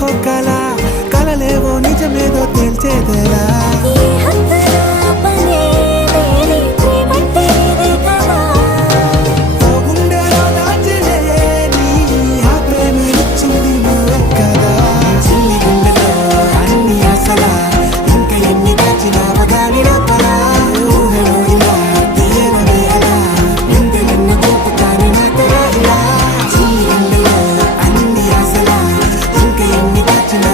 ఇంకో కళ కలలేవో నిజమేదో తేల్చేదేలా ఓ గుండెలో దాచలేని ఆ ప్రేమనిచ్చింది నువ్వే కదా చిన్ని గుండెలో అన్ని ఆశలా ఇంకా ఎన్ని దాచినావో గాలి లోపల ఊహలో ఇలా తీయనవే అలా ఎంత నిన్ను గొప్పతాను నాకు రాదులా చిన్ని గుండెలో అన్ని ఆశలా ఇంకా ఎన్ని దాచినా